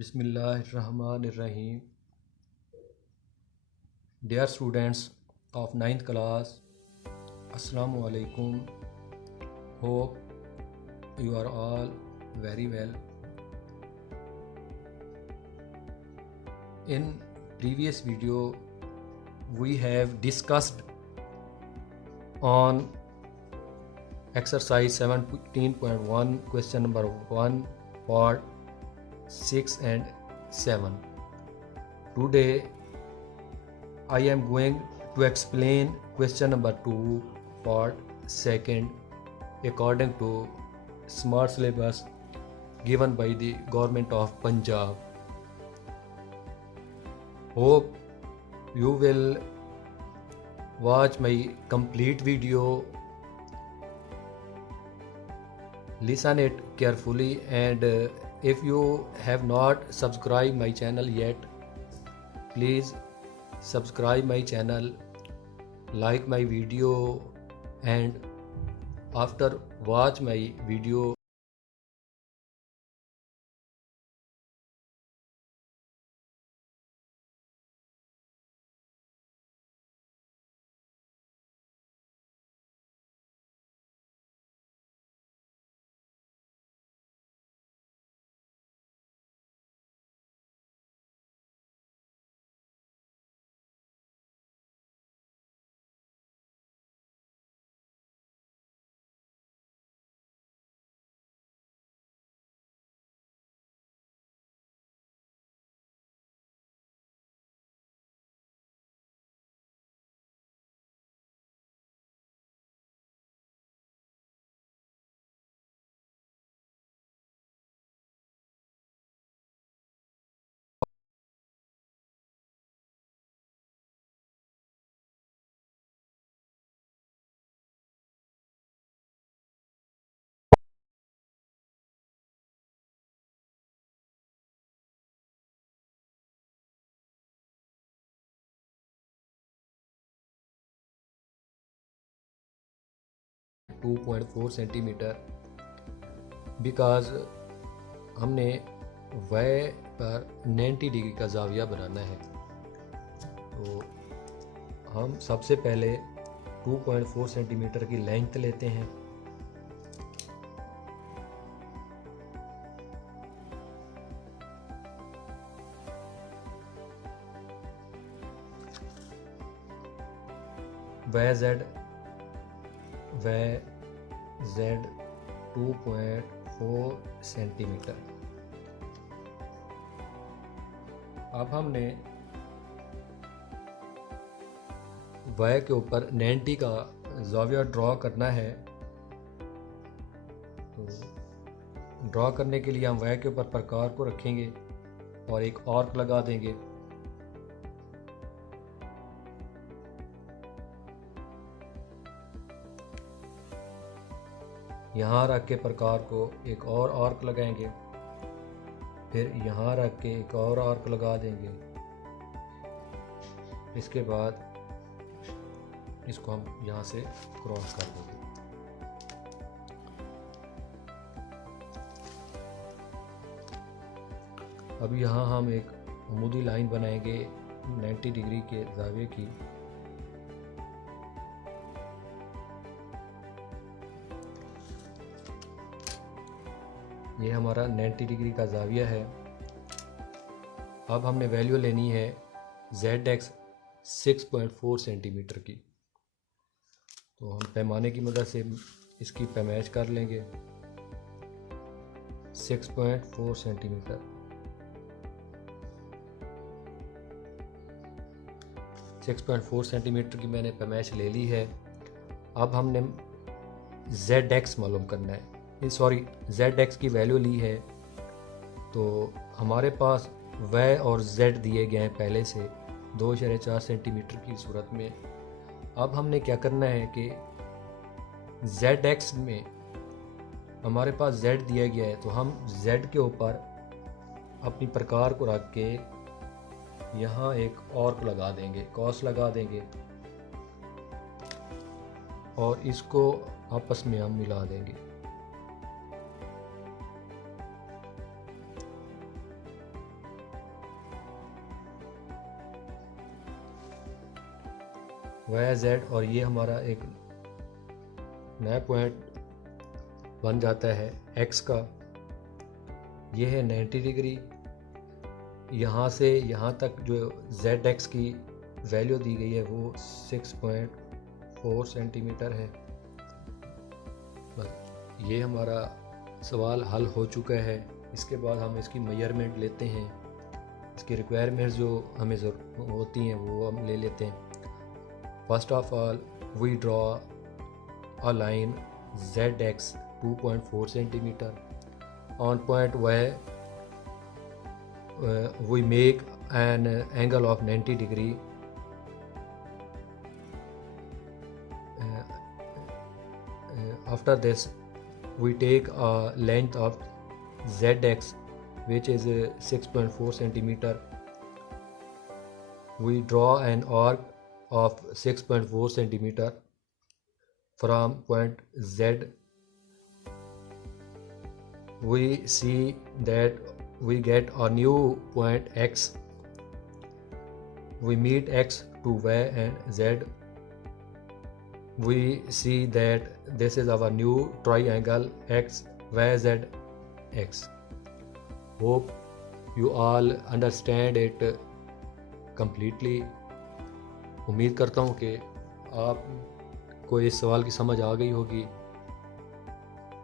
Bismillahirrahmanirrahim. Dear students of ninth class, Assalamu alaikum. Hope you are all very well. In previous video, we have discussed on exercise 17.1 question number 1 part 6 and 7. Today I am going to explain question number 2 part 2nd according to smart syllabus given by the government of Punjab. Hope you will watch my complete video, listen it carefully, and if you have not subscribed my channel yet, please subscribe my channel, like my video, and after watch my video (2.4 centimetre) because हमने Y पर 90 degree का जाविया बनाना है। तो हम सबसे पहले 2.4 centimetre की length लेते हैं। Y Z 2.4 centimetre. अब हमने वाई के ऊपर 90 का ज़ाविया ड्रॉ करना है। तो ड्रॉ करने के लिए हम वाई के ऊपर प्रकार को रखेंगे और एक आर्क लगा देंगे। यहाँ रख के प्रकार को एक और आर्क लगाएंगे, फिर यहाँ रख के एक और आर्क लगा देंगे। इसके बाद इसको हम यहाँ से क्रॉस कर देंगे। अब यहाँ हम एक अमूदी लाइन बनाएंगे 90 डिग्री के ज़ाविये की। ये हमारा 90 डिग्री का ज़ाविया है। अब हमने वैल्यू लेनी है ZX 6.4 सेंटीमीटर की। तो हम पैमाने की मदद से इसकी पैमाइश कर लेंगे। 6.4 सेंटीमीटर। 6.4 सेंटीमीटर की मैंने पैमाइश ले ली है। अब हमने ZX मालूम करना है, सॉरी ZX की वैल्यू ली है। तो हमारे पास वाई और Z दिए गए हैं पहले से 2.4 सेंटीमीटर की सूरत में। अब हमने क्या करना है कि ZX में हमारे पास Z दिया गया है, तो हम Z के ऊपर अपनी प्रकार को रख के यहाँ एक आर्क लगा देंगे, क्रॉस लगा देंगे और इसको आपस में हम मिला देंगे। वाई जेड, और ये हमारा एक नया पॉइंट बन जाता है एक्स का। ये है 90 डिग्री। यहाँ से यहाँ तक जो जेड एक्स की वैल्यू दी गई है वो 6.4 सेंटीमीटर है। बस ये हमारा सवाल हल हो चुका है। इसके बाद हम इसकी मेजरमेंट लेते हैं, इसकी रिक्वायरमेंट्स जो हमें होती हैं वो हम ले लेते हैं। First of all we draw a line Z X 2.4 centimetre on point Y. We make an angle of 90 degree. After this we take a length of ZX which is 6.4 centimeter. We draw an arc of 6.4 centimeter from point Z. We see that we get a new point X. We meet X to Y and Z. We see that this is our new triangle X Y Z X. Hope you all understand it completely. उम्मीद करता हूँ कि आपको इस सवाल की समझ आ गई होगी।